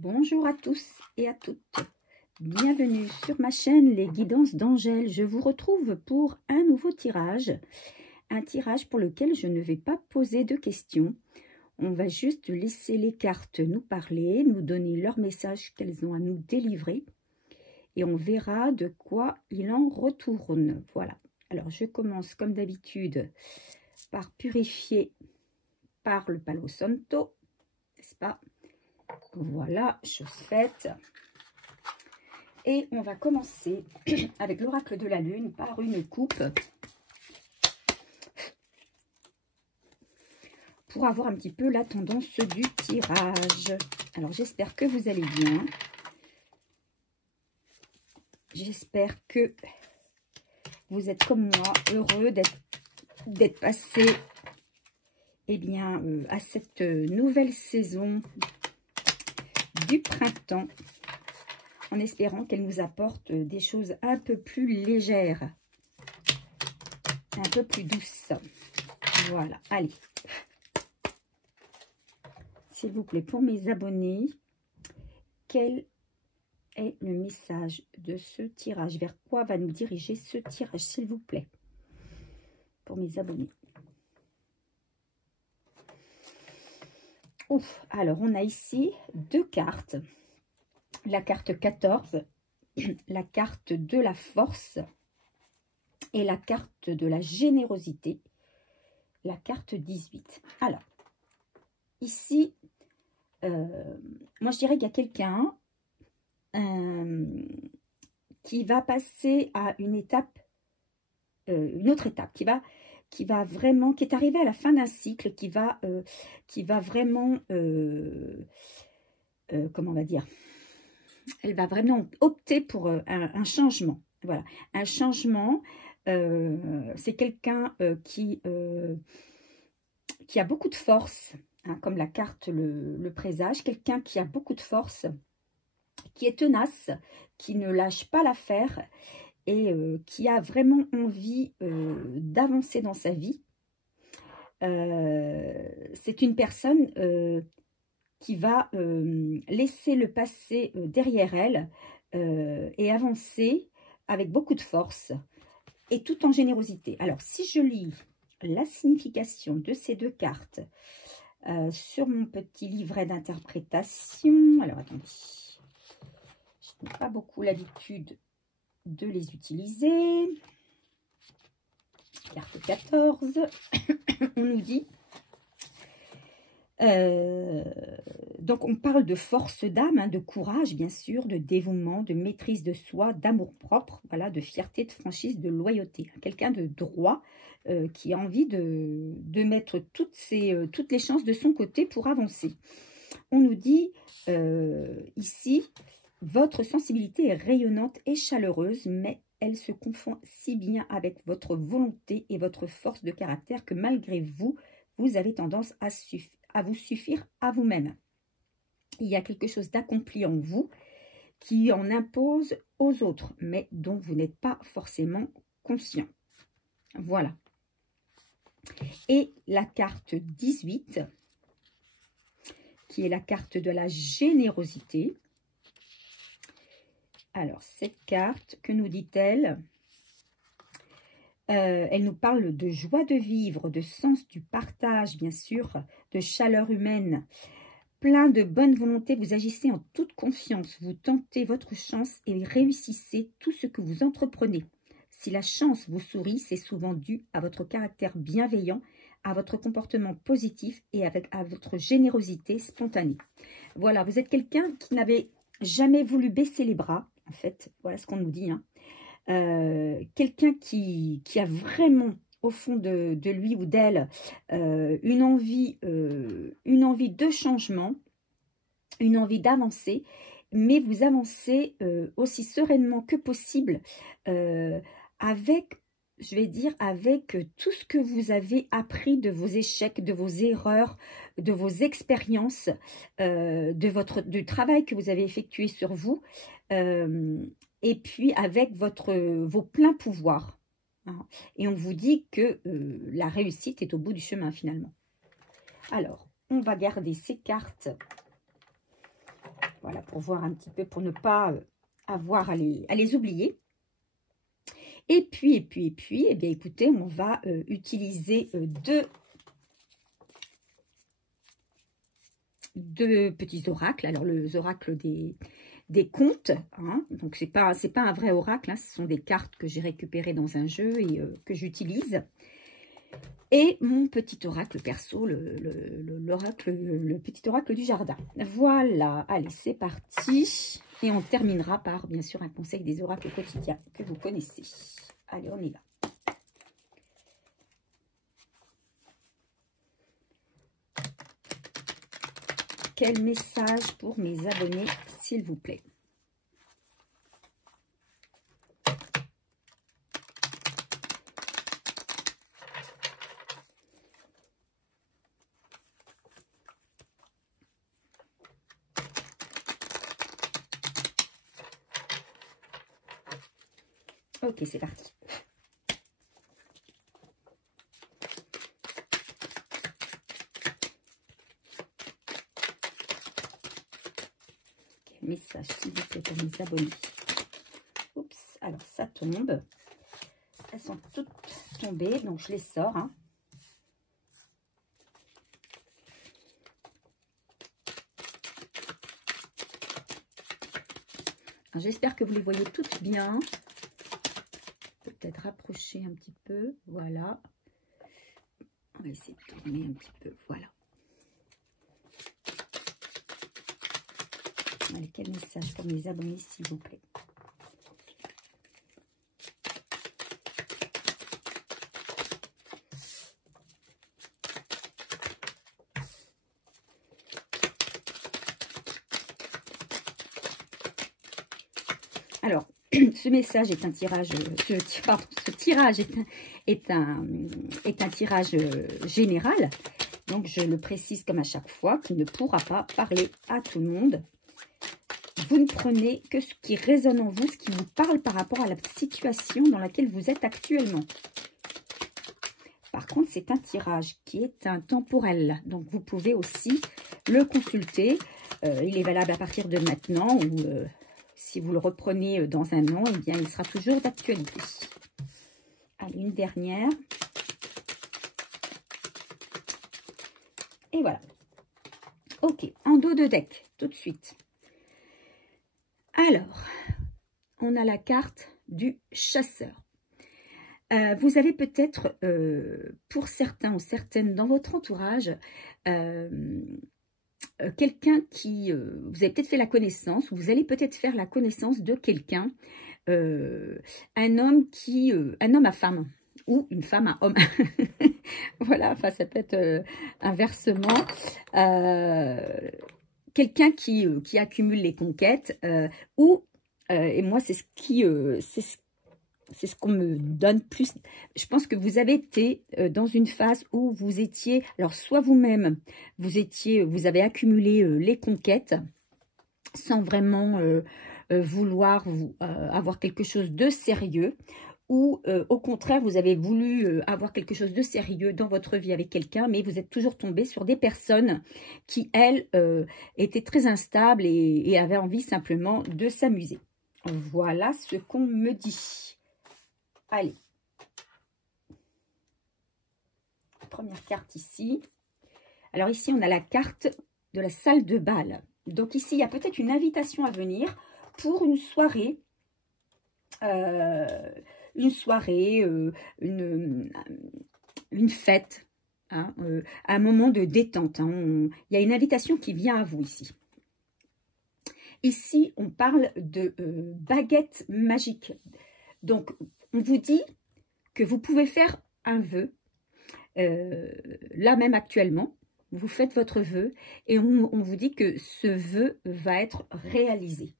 Bonjour à tous et à toutes. Bienvenue sur ma chaîne Les Guidances d'Angèle. Je vous retrouve pour un nouveau tirage. Un tirage pour lequel je ne vais pas poser de questions. On va juste laisser les cartes nous parler, nous donner leur message qu'elles ont à nous délivrer. Et on verra de quoi il en retourne. Voilà. Alors je commence comme d'habitude par purifier par le Palo Santo. N'est-ce pas? Voilà, chose faite. Et on va commencer avec l'oracle de la lune par une coupe pour avoir un petit peu la tendance du tirage. Alors j'espère que vous allez bien. J'espère que vous êtes comme moi heureux d'être passé à cette nouvelle saison du printemps, en espérant qu'elle nous apporte des choses un peu plus légères, un peu plus douces. Voilà, allez. S'il vous plaît, pour mes abonnés, quel est le message de ce tirage? Vers quoi va nous diriger ce tirage, s'il vous plaît, pour mes abonnés? Ouf, alors on a ici deux cartes. La carte 14, la carte de la force et la carte de la générosité, la carte 18. Alors, ici, moi je dirais qu'il y a quelqu'un qui va passer à une étape, une autre étape, qui est arrivé à la fin d'un cycle, qui va vraiment, comment on va dire, elle va vraiment opter pour un changement. Voilà, un changement. C'est quelqu'un qui a beaucoup de force, hein, comme la carte le présage. Quelqu'un qui a beaucoup de force, qui est tenace, qui ne lâche pas l'affaire et qui a vraiment envie d'avancer dans sa vie. C'est une personne qui va laisser le passé derrière elle et avancer avec beaucoup de force et tout en générosité. Alors, si je lis la signification de ces deux cartes sur mon petit livret d'interprétation, alors attendez, je n'ai pas beaucoup l'habitude de les utiliser. Carte 14, on nous dit... donc on parle de force d'âme, hein, de courage bien sûr, de dévouement, de maîtrise de soi, d'amour propre, voilà, de fierté, de franchise, de loyauté. Quelqu'un de droit qui a envie de mettre toutes les chances de son côté pour avancer. On nous dit ici, votre sensibilité est rayonnante et chaleureuse, mais elle se confond si bien avec votre volonté et votre force de caractère que malgré vous, vous avez tendance à vous suffire à vous-même. Il y a quelque chose d'accompli en vous qui en impose aux autres, mais dont vous n'êtes pas forcément conscient. Voilà. Et la carte 18, qui est la carte de la générosité. Alors, cette carte, que nous dit-elle? Elle nous parle de joie de vivre, de sens du partage, bien sûr, de chaleur humaine, plein de bonne volonté. Vous agissez en toute confiance, vous tentez votre chance et réussissez tout ce que vous entreprenez. Si la chance vous sourit, c'est souvent dû à votre caractère bienveillant, à votre comportement positif et à votre générosité spontanée. Voilà, vous êtes quelqu'un qui n'avait jamais voulu baisser les bras, en fait, voilà ce qu'on nous dit, hein. Quelqu'un qui a vraiment au fond de lui ou d'elle une envie de changement, une envie d'avancer, mais vous avancez aussi sereinement que possible avec, je vais dire, avec tout ce que vous avez appris de vos échecs, de vos erreurs, de vos expériences, du travail que vous avez effectué sur vous, et puis avec vos pleins pouvoirs. Hein. Et on vous dit que la réussite est au bout du chemin finalement. Alors, on va garder ces cartes Voilà, pour voir un petit peu, pour ne pas avoir à les oublier. Et puis, eh bien, écoutez, on va utiliser deux petits oracles. Alors, les oracles des contes, hein. Donc, c'est pas un vrai oracle, hein. Ce sont des cartes que j'ai récupérées dans un jeu et que j'utilise. Et mon petit oracle perso, le petit oracle du jardin. Voilà, allez, c'est parti. Et on terminera par, bien sûr, un conseil des oracles quotidiens que vous connaissez. Allez, on y va. Quel message pour mes abonnés, s'il vous plaît? Ok, c'est parti. Quel message, s'il vous plaît, pour mes abonnés? Oups, alors ça tombe. Elles sont toutes tombées, donc je les sors, hein. J'espère que vous les voyez toutes bien. Peut-être rapprocher un petit peu. Voilà. On va essayer de tourner un petit peu. Voilà. Allez, quel message pour mes abonnés, s'il vous plaît? Alors, ce message est un tirage, ce tirage est un tirage général. Donc, je le précise comme à chaque fois, qu'il ne pourra pas parler à tout le monde. Vous ne prenez que ce qui résonne en vous, ce qui vous parle par rapport à la situation dans laquelle vous êtes actuellement. Par contre, c'est un tirage qui est intemporel. Donc, vous pouvez aussi le consulter. Il est valable à partir de maintenant ou... si vous le reprenez dans un an, eh bien, il sera toujours d'actualité. Allez, une dernière. Et voilà. Ok, en dos de deck, tout de suite. Alors, on a la carte du chasseur. Vous avez peut-être, pour certains ou certaines dans votre entourage, quelqu'un qui, vous avez peut-être fait la connaissance, ou vous allez peut-être faire la connaissance de quelqu'un, un homme à femme, ou une femme à homme. Voilà, enfin ça peut être inversement. Quelqu'un qui accumule les conquêtes, et moi c'est ce qu'on me donne plus. Je pense que vous avez été dans une phase où vous étiez, alors soit vous-même, vous avez accumulé les conquêtes sans vraiment vouloir avoir quelque chose de sérieux, ou au contraire, vous avez voulu avoir quelque chose de sérieux dans votre vie avec quelqu'un, mais vous êtes toujours tombé sur des personnes qui, elles, étaient très instables et avaient envie simplement de s'amuser. Voilà ce qu'on me dit. Allez. Première carte ici. Alors ici, on a la carte de la salle de bal. Donc ici, il y a peut-être une invitation à venir pour une soirée. Une fête, hein, un moment de détente. Hein. Il y a une invitation qui vient à vous ici. Ici, on parle de baguette magique. Donc, on vous dit que vous pouvez faire un vœu, là même actuellement, vous faites votre vœu et on vous dit que ce vœu va être réalisé.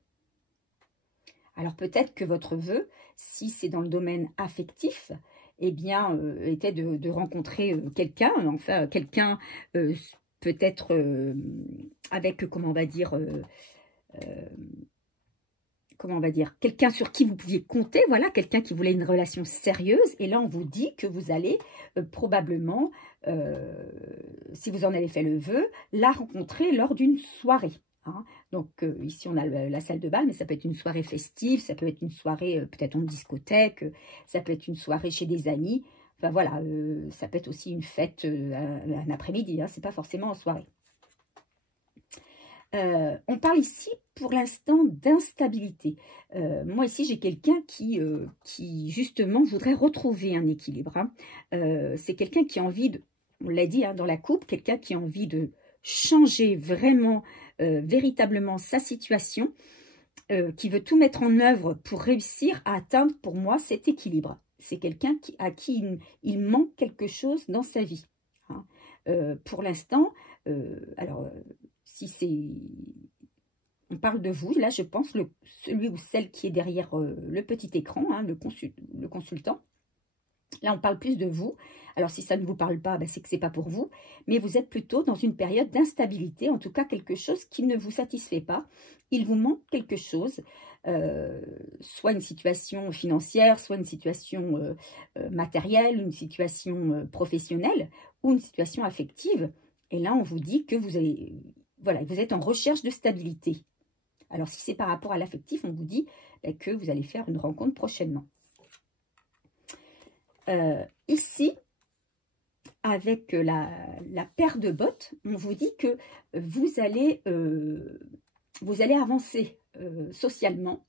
Alors peut-être que votre vœu, si c'est dans le domaine affectif, eh bien, était de rencontrer quelqu'un, enfin quelqu'un peut-être avec, comment on va dire, quelqu'un sur qui vous pouviez compter, voilà, quelqu'un qui voulait une relation sérieuse. Et là, on vous dit que vous allez probablement, si vous en avez fait le vœu, la rencontrer lors d'une soirée. Hein. Donc, ici, on a la salle de bal, mais ça peut être une soirée festive, ça peut être une soirée peut-être en discothèque, ça peut être une soirée chez des amis. Enfin, voilà, ça peut être aussi une fête un après-midi, hein, c'est pas forcément en soirée. On parle ici, pour l'instant, d'instabilité. Moi, ici, j'ai quelqu'un qui, justement, voudrait retrouver un équilibre. Hein. C'est quelqu'un qui a envie de, on l'a dit hein, dans la coupe, quelqu'un qui a envie de changer vraiment, véritablement sa situation, qui veut tout mettre en œuvre pour réussir à atteindre, pour moi, cet équilibre. C'est quelqu'un à qui il manque quelque chose dans sa vie. Hein. Pour l'instant, alors... si c'est, on parle de vous, là je pense, celui ou celle qui est derrière le petit écran, hein, le consultant. Là on parle plus de vous. Alors si ça ne vous parle pas, ben, c'est que c'est pas pour vous. Mais vous êtes plutôt dans une période d'instabilité, en tout cas quelque chose qui ne vous satisfait pas. Il vous manque quelque chose, soit une situation financière, soit une situation matérielle, une situation professionnelle ou une situation affective. Et là on vous dit que vous avez... Voilà, vous êtes en recherche de stabilité. Alors, si c'est par rapport à l'affectif, on vous dit que vous allez faire une rencontre prochainement. Ici, avec la paire de bottes, on vous dit que vous allez avancer socialement.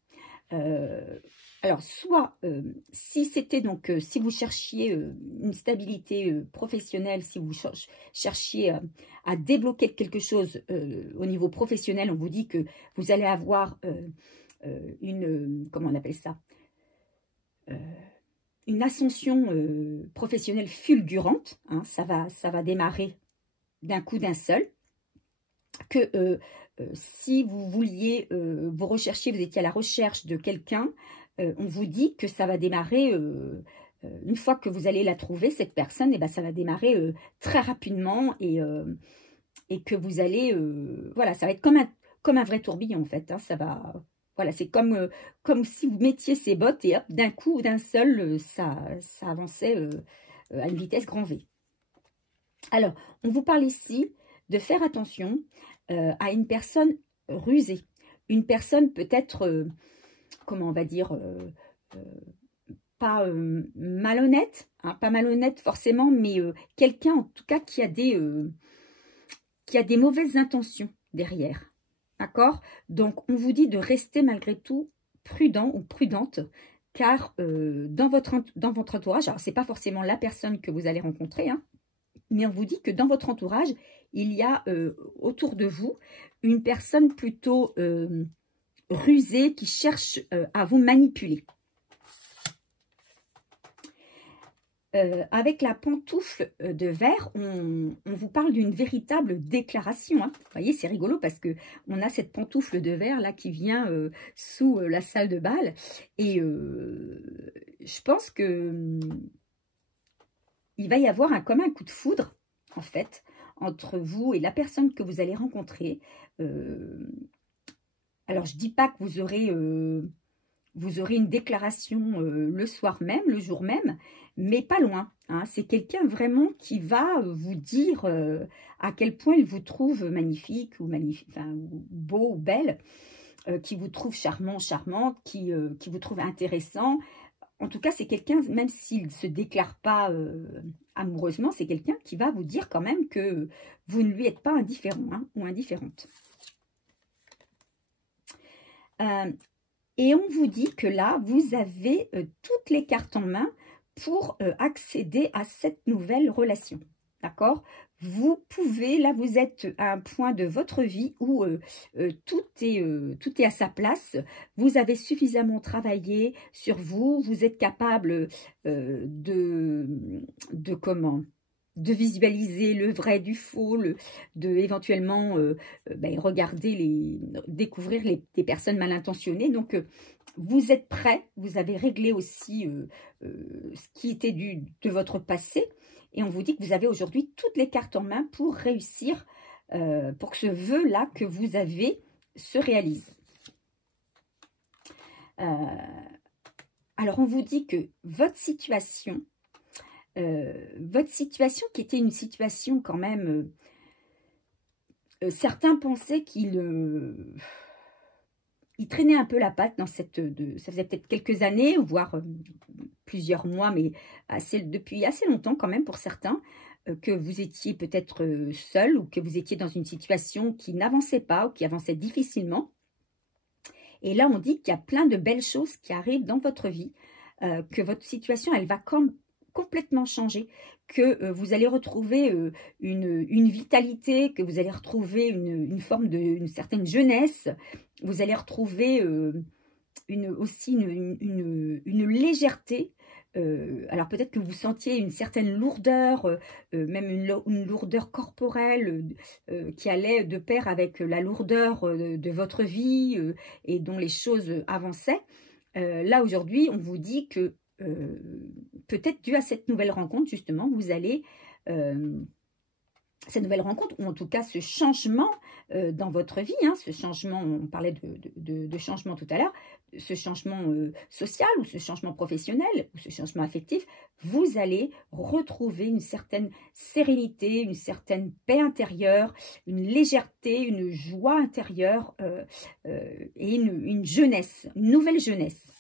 Alors, soit, si c'était donc, si vous cherchiez une stabilité professionnelle, si vous cherchiez à débloquer quelque chose au niveau professionnel, on vous dit que vous allez avoir comment on appelle ça, une ascension professionnelle fulgurante, hein, ça va démarrer d'un coup d'un seul, que si vous vouliez, vous recherchiez, vous étiez à la recherche de quelqu'un, on vous dit que ça va démarrer, une fois que vous allez la trouver, cette personne, et ben ça va démarrer très rapidement et que vous allez, voilà, ça va être comme un vrai tourbillon en fait, hein, ça va, voilà, c'est comme si vous mettiez ces bottes et hop, d'un coup, d'un seul, ça avançait à une vitesse grand V. Alors, on vous parle ici de faire attention à une personne rusée, une personne peut-être... comment on va dire, pas malhonnête, hein, pas malhonnête forcément, mais quelqu'un en tout cas qui a des mauvaises intentions derrière, d'accord? Donc on vous dit de rester malgré tout prudent ou prudente, car dans votre entourage, alors c'est pas forcément la personne que vous allez rencontrer, hein, mais on vous dit que dans votre entourage, il y a autour de vous une personne plutôt... rusé, qui cherche à vous manipuler. Avec la pantoufle de verre, on vous parle d'une véritable déclaration. Hein. Vous voyez, c'est rigolo parce que on a cette pantoufle de verre là qui vient sous la salle de bal. Et je pense que il va y avoir comme un coup de foudre, en fait, entre vous et la personne que vous allez rencontrer. Alors, je ne dis pas que vous aurez une déclaration le soir même, le jour même, mais pas loin. Hein. C'est quelqu'un vraiment qui va vous dire à quel point il vous trouve magnifique, ou beau ou belle, qui vous trouve charmant, charmante, qui vous trouve intéressant. En tout cas, c'est quelqu'un, même s'il ne se déclare pas amoureusement, c'est quelqu'un qui va vous dire quand même que vous ne lui êtes pas indifférent, hein, ou indifférente. Et on vous dit que là, vous avez toutes les cartes en main pour accéder à cette nouvelle relation. D'accord? Vous pouvez, là, vous êtes à un point de votre vie où tout est à sa place. Vous avez suffisamment travaillé sur vous. Vous êtes capable de visualiser le vrai du faux, éventuellement regarder, découvrir des personnes mal intentionnées. Donc, vous êtes prêt, vous avez réglé aussi ce qui était de votre passé. Et on vous dit que vous avez aujourd'hui toutes les cartes en main pour réussir, pour que ce vœu-là que vous avez se réalise. Alors, on vous dit que votre situation qui était une situation quand même certains pensaient qu'il il traînait un peu la patte dans cette... ça faisait peut-être quelques années, voire plusieurs mois, mais depuis assez longtemps quand même pour certains, que vous étiez peut-être seul ou que vous étiez dans une situation qui n'avançait pas ou qui avançait difficilement. Et là, on dit qu'il y a plein de belles choses qui arrivent dans votre vie, que votre situation, elle va complètement changer, que vous allez retrouver une vitalité, que vous allez retrouver une forme une certaine jeunesse, vous allez retrouver aussi une légèreté. Alors peut-être que vous sentiez une certaine lourdeur, même une lourdeur corporelle qui allait de pair avec la lourdeur de votre vie et dont les choses avançaient. Là aujourd'hui, on vous dit que peut-être dû à cette nouvelle rencontre, justement, vous allez... cette nouvelle rencontre, ou en tout cas ce changement dans votre vie, hein, ce changement, on parlait de changement tout à l'heure, ce changement social ou ce changement professionnel ou ce changement affectif, vous allez retrouver une certaine sérénité, une certaine paix intérieure, une légèreté, une joie intérieure et une jeunesse, une nouvelle jeunesse.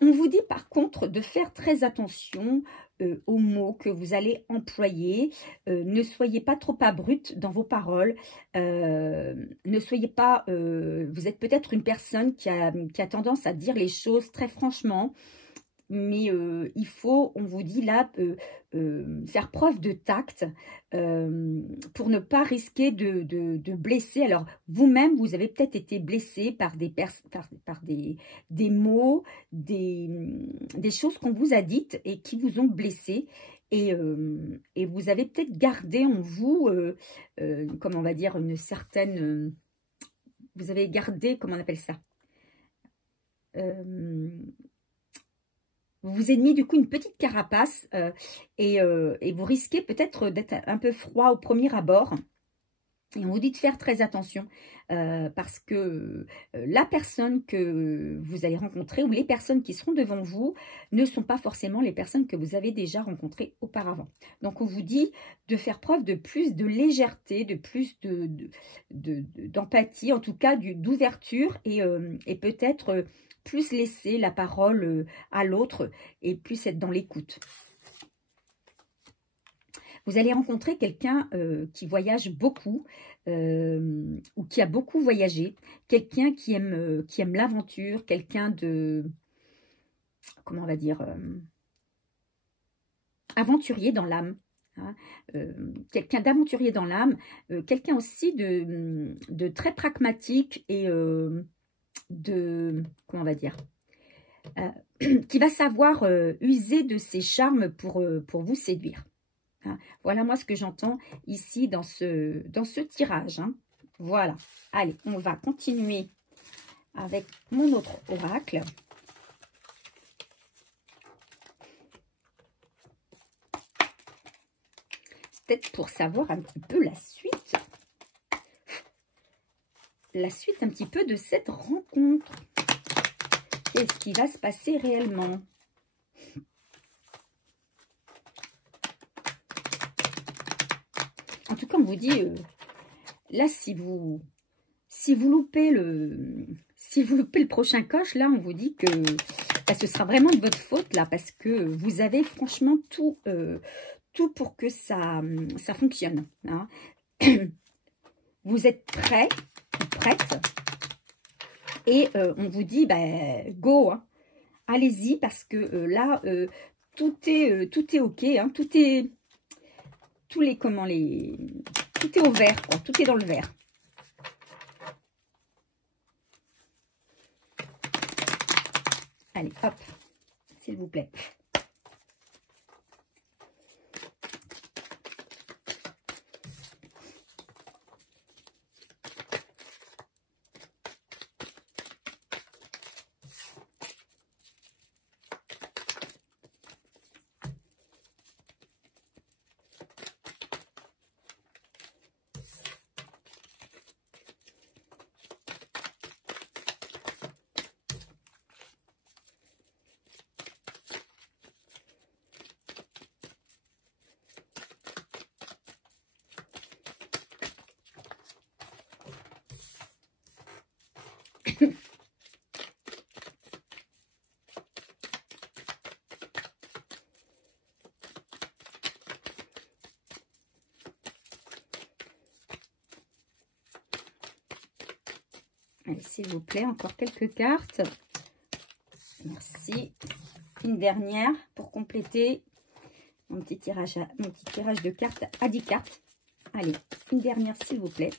On vous dit par contre de faire très attention aux mots que vous allez employer. Ne soyez pas trop abrupt dans vos paroles. Ne soyez pas... vous êtes peut-être une personne qui a tendance à dire les choses très franchement. Mais il faut, on vous dit là, faire preuve de tact pour ne pas risquer de blesser. Alors, vous-même, vous avez peut-être été blessé par des mots, des choses qu'on vous a dites et qui vous ont blessé. Et vous avez peut-être gardé en vous, comment on va dire, une certaine... vous avez gardé, comment on appelle ça vous vous êtes mis du coup une petite carapace et vous risquez peut-être d'être un peu froid au premier abord. Et on vous dit de faire très attention parce que la personne que vous allez rencontrer ou les personnes qui seront devant vous ne sont pas forcément les personnes que vous avez déjà rencontrées auparavant. Donc on vous dit de faire preuve de plus de légèreté, de plus d'empathie, en tout cas d'ouverture et peut-être... plus laisser la parole à l'autre et plus être dans l'écoute. Vous allez rencontrer quelqu'un qui voyage beaucoup ou qui a beaucoup voyagé, quelqu'un qui aime l'aventure, quelqu'un de, comment on va dire, aventurier dans l'âme. Hein, quelqu'un d'aventurier dans l'âme, quelqu'un aussi de très pragmatique et... comment on va dire, qui va savoir user de ses charmes pour vous séduire. Hein. Voilà moi ce que j'entends ici dans ce tirage. Hein. Voilà. Allez, on va continuer avec mon autre oracle. C'est peut-être pour savoir un petit peu la suite. La suite un petit peu de cette rencontre. Qu'est-ce qui va se passer réellement? En tout cas, on vous dit, là, si vous loupez le prochain coche, là, on vous dit que bah, ce sera vraiment de votre faute, là, parce que vous avez franchement tout pour que ça fonctionne. Hein. Vous êtes prêts, prête, et on vous dit bah, go, hein. Allez-y parce que là tout est ok, hein. Tout est au vert, quoi. Tout est dans le vert. Allez, hop, s'il vous plaît. Allez, s'il vous plaît, encore quelques cartes. Merci. Une dernière pour compléter mon petit tirage de cartes à 10 cartes. Allez, une dernière, s'il vous plaît.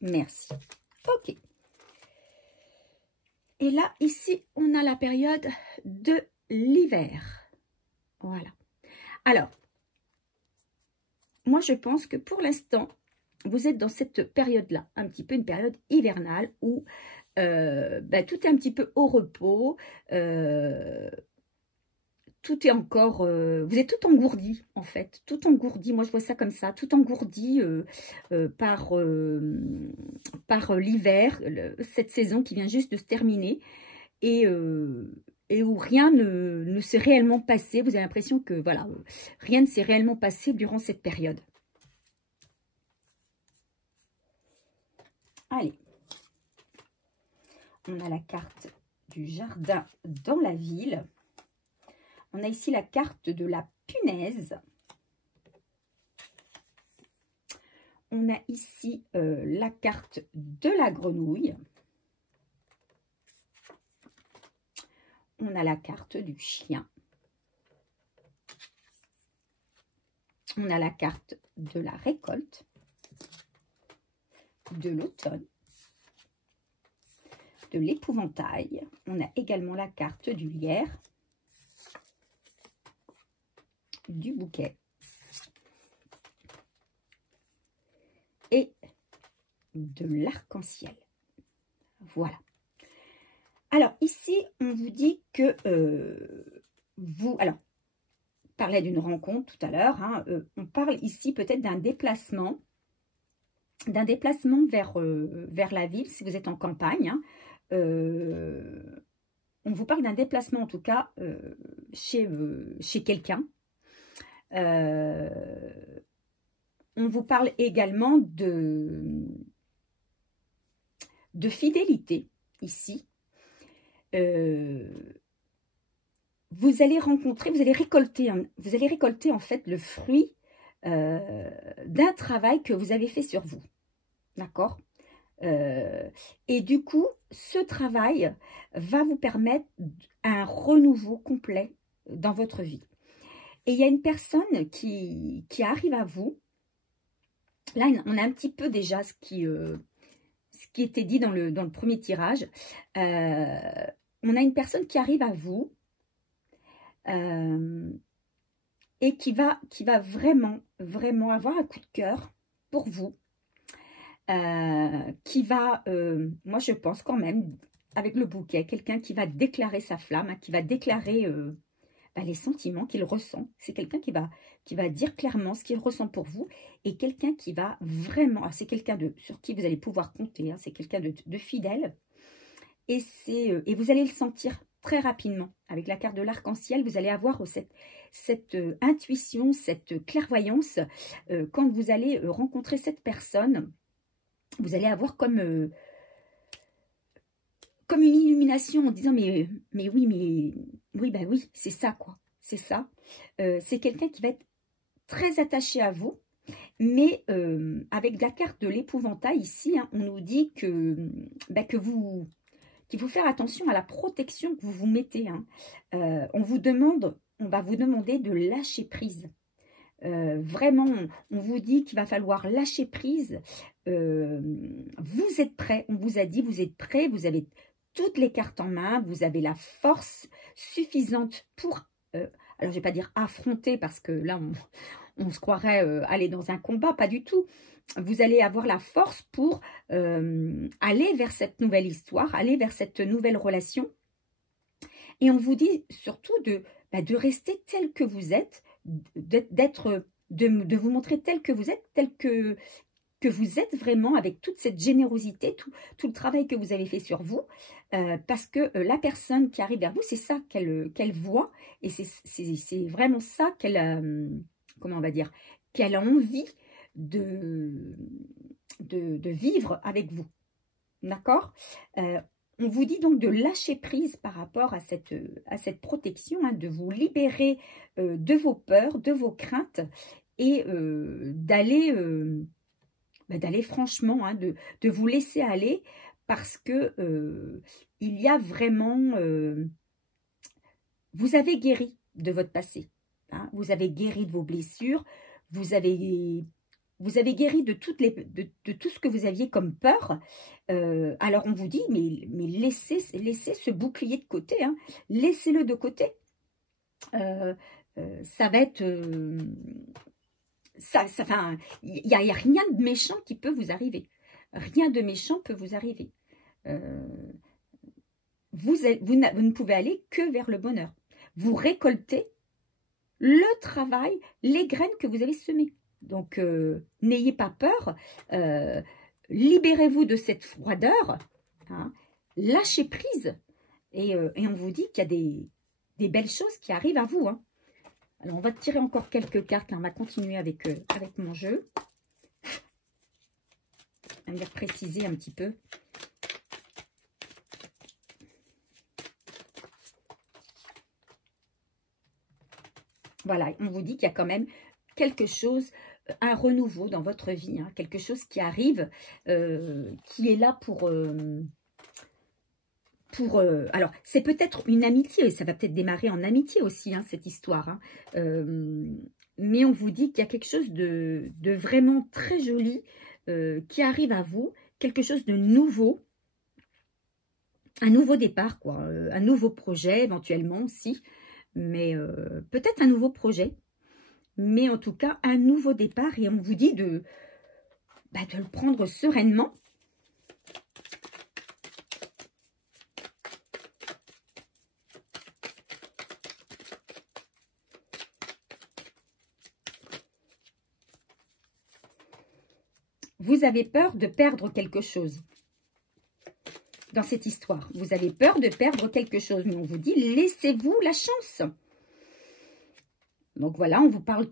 Merci. Ok. Et là, ici, on a la période de l'hiver. Voilà. Alors, moi, je pense que pour l'instant, vous êtes dans cette période-là, un petit peu une période hivernale où tout est un petit peu au repos, tout est encore, vous êtes tout engourdi en fait, tout engourdi, moi je vois ça comme ça, tout engourdi par l'hiver, cette saison qui vient juste de se terminer et où rien ne s'est réellement passé, vous avez l'impression que voilà, rien ne s'est réellement passé durant cette période. Allez, on a la carte du jardin dans la ville. On a ici la carte de la punaise. On a ici la carte de la grenouille. On a la carte du chien. On a la carte de la récolte, de l'automne, de l'épouvantail. On a également la carte du lierre, du bouquet et de l'arc-en-ciel. Voilà. Alors ici, on vous dit que alors, on parlait d'une rencontre tout à l'heure, hein, on parle ici peut-être d'un déplacement vers la ville, si vous êtes en campagne. Hein, on vous parle d'un déplacement, en tout cas, chez quelqu'un. On vous parle également de fidélité, ici. Vous allez récolter en fait le fruit d'un travail que vous avez fait sur vous. D'accord? Et du coup, ce travail va vous permettre un renouveau complet dans votre vie. Et il y a une personne qui arrive à vous. Là, on a un petit peu déjà ce qui était dit dans le premier tirage. On a une personne qui arrive à vous et qui va vraiment avoir un coup de cœur pour vous. Qui va, moi je pense quand même, avec le bouquet, quelqu'un qui va déclarer sa flamme, hein, qui va déclarer les sentiments qu'il ressent. C'est quelqu'un qui va dire clairement ce qu'il ressent pour vous, et quelqu'un qui va vraiment, c'est quelqu'un sur qui vous allez pouvoir compter, hein, c'est quelqu'un de fidèle, et vous allez le sentir très rapidement. Avec la carte de l'arc-en-ciel, vous allez avoir cette intuition, cette clairvoyance, quand vous allez rencontrer cette personne. Vous allez avoir comme une illumination en disant oui, bah oui, c'est ça quoi, c'est ça. C'est quelqu'un qui va être très attaché à vous, mais avec la carte de l'épouvantail ici, hein, on nous dit qu'il faut faire attention à la protection que vous vous mettez. Hein. On va vous demander de lâcher prise. Vraiment, on vous dit qu'il va falloir lâcher prise. Vous êtes prêts, on vous a dit, vous êtes prêts, vous avez toutes les cartes en main, vous avez la force suffisante pour, alors je ne vais pas dire affronter, parce que là, on se croirait aller dans un combat, pas du tout. Vous allez avoir la force pour aller vers cette nouvelle histoire, aller vers cette nouvelle relation. Et on vous dit surtout de rester tel que vous êtes, de vous montrer tel que vous êtes, tel que vous êtes vraiment, avec toute cette générosité, tout le travail que vous avez fait sur vous, parce que la personne qui arrive vers vous, c'est ça qu'elle voit, et c'est vraiment ça qu'elle, comment on va dire, qu'elle a envie de vivre avec vous. D'accord? On vous dit donc de lâcher prise par rapport à cette protection, hein, de vous libérer de vos peurs, de vos craintes et d'aller franchement, hein, de vous laisser aller parce que il y a vraiment... vous avez guéri de votre passé, hein, vous avez guéri de vos blessures, vous avez guéri de tout ce que vous aviez comme peur. Alors on vous dit, mais laissez ce bouclier de côté, hein, laissez-le de côté. Ça va être... il n'y a rien de méchant qui peut vous arriver. Rien de méchant peut vous arriver. Vous ne pouvez aller que vers le bonheur. Vous récoltez le travail, les graines que vous avez semées. Donc, n'ayez pas peur. Libérez-vous de cette froideur. Hein, lâchez prise. Et on vous dit qu'il y a des belles choses qui arrivent à vous. Hein. Alors, on va tirer encore quelques cartes. Là, on va continuer avec mon jeu. On va préciser un petit peu. Voilà, on vous dit qu'il y a quand même quelque chose, un renouveau dans votre vie, hein, quelque chose qui arrive, qui est là pour alors, c'est peut-être une amitié, ça va peut-être démarrer en amitié aussi, hein, cette histoire. Hein. Mais on vous dit qu'il y a quelque chose de vraiment très joli qui arrive à vous, quelque chose de nouveau, un nouveau départ, quoi, un nouveau projet éventuellement aussi, mais peut-être un nouveau projet, mais en tout cas un nouveau départ, et on vous dit de le prendre sereinement. Vous avez peur de perdre quelque chose dans cette histoire. Vous avez peur de perdre quelque chose, mais on vous dit, laissez-vous la chance. Donc voilà, on vous parle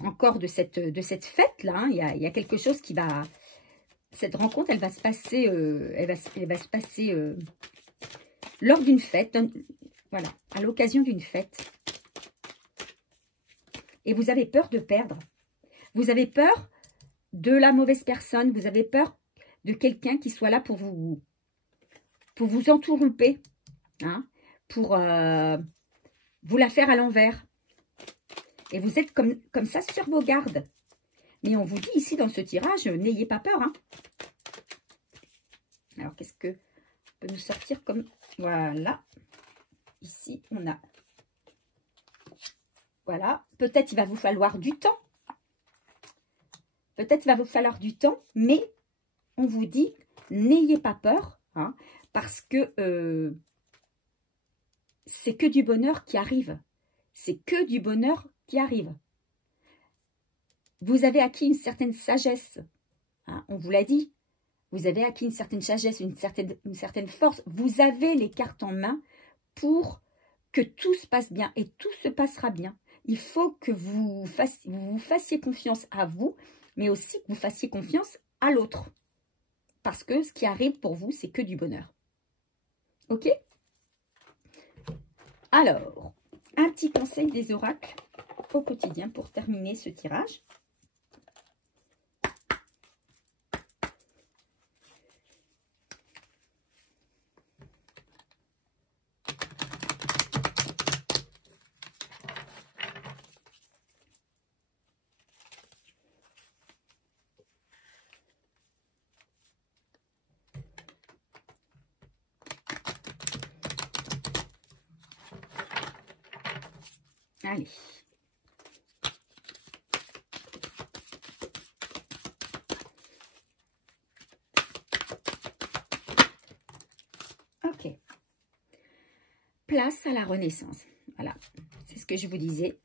encore de cette fête-là. Hein. Il y a quelque chose qui va... Cette rencontre, elle va se passer, lors d'une fête. Voilà, à l'occasion d'une fête. Et vous avez peur de perdre. Vous avez peur de la mauvaise personne. Vous avez peur de quelqu'un qui soit là pour vous entourlouper. Hein, pour vous la faire à l'envers. Et vous êtes comme ça sur vos gardes. Mais on vous dit ici dans ce tirage, n'ayez pas peur. Hein. Alors, qu'est-ce que peut nous sortir comme... Voilà. Ici, on a... Voilà. Peut-être il va vous falloir du temps. Peut-être il va vous falloir du temps. Mais on vous dit, n'ayez pas peur. Hein, parce que c'est que du bonheur qui arrive. C'est que du bonheur qui arrive. Vous avez acquis une certaine sagesse. Hein, on vous l'a dit. Vous avez acquis une certaine sagesse, une certaine force. Vous avez les cartes en main pour que tout se passe bien. Et tout se passera bien. Il faut que vous fassiez confiance à vous, mais aussi que vous fassiez confiance à l'autre. Parce que ce qui arrive pour vous, c'est que du bonheur. Ok? Alors, un petit conseil des oracles au quotidien pour terminer ce tirage. Allez. Ok. Place à la renaissance. Voilà. C'est ce que je vous disais.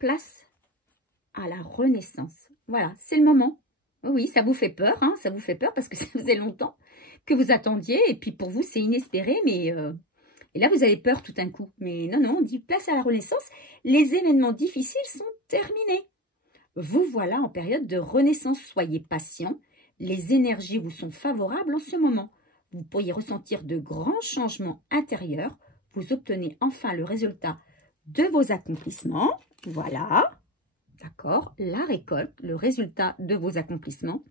Place à la renaissance. Voilà. C'est le moment. Oui, ça vous fait peur. Hein, ça vous fait peur parce que ça faisait longtemps que vous attendiez. Et puis pour vous, c'est inespéré. Mais... Et là, vous avez peur tout d'un coup. Mais non, non, on dit place à la renaissance. Les événements difficiles sont terminés. Vous voilà en période de renaissance. Soyez patient. Les énergies vous sont favorables en ce moment. vous pourriez ressentir de grands changements intérieurs. Vous obtenez enfin le résultat de vos accomplissements. Voilà, d'accord, la récolte, le résultat de vos accomplissements.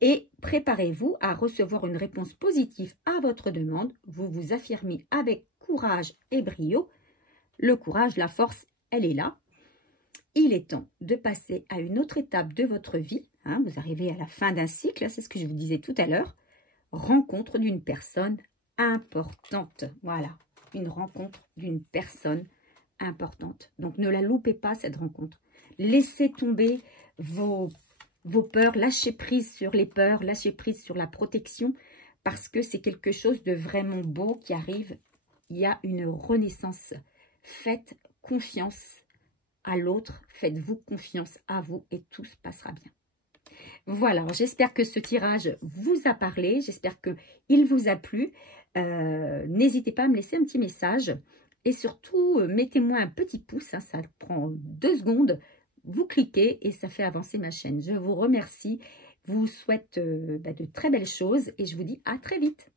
Et préparez-vous à recevoir une réponse positive à votre demande. Vous vous affirmez avec courage et brio. Le courage, la force, elle est là. Il est temps de passer à une autre étape de votre vie. Hein, vous arrivez à la fin d'un cycle, c'est ce que je vous disais tout à l'heure. Rencontre d'une personne importante. Voilà, une rencontre d'une personne importante. Donc, ne la loupez pas, cette rencontre. Laissez tomber vos peurs, lâchez prise sur les peurs, lâchez prise sur la protection, parce que c'est quelque chose de vraiment beau qui arrive. Il y a une renaissance. Faites confiance à l'autre, faites-vous confiance à vous et tout se passera bien. Voilà, j'espère que ce tirage vous a parlé, j'espère qu'il vous a plu. N'hésitez pas à me laisser un petit message et surtout, mettez-moi un petit pouce, hein, ça prend 2 secondes. Vous cliquez et ça fait avancer ma chaîne. Je vous remercie, vous souhaite de très belles choses et je vous dis à très vite.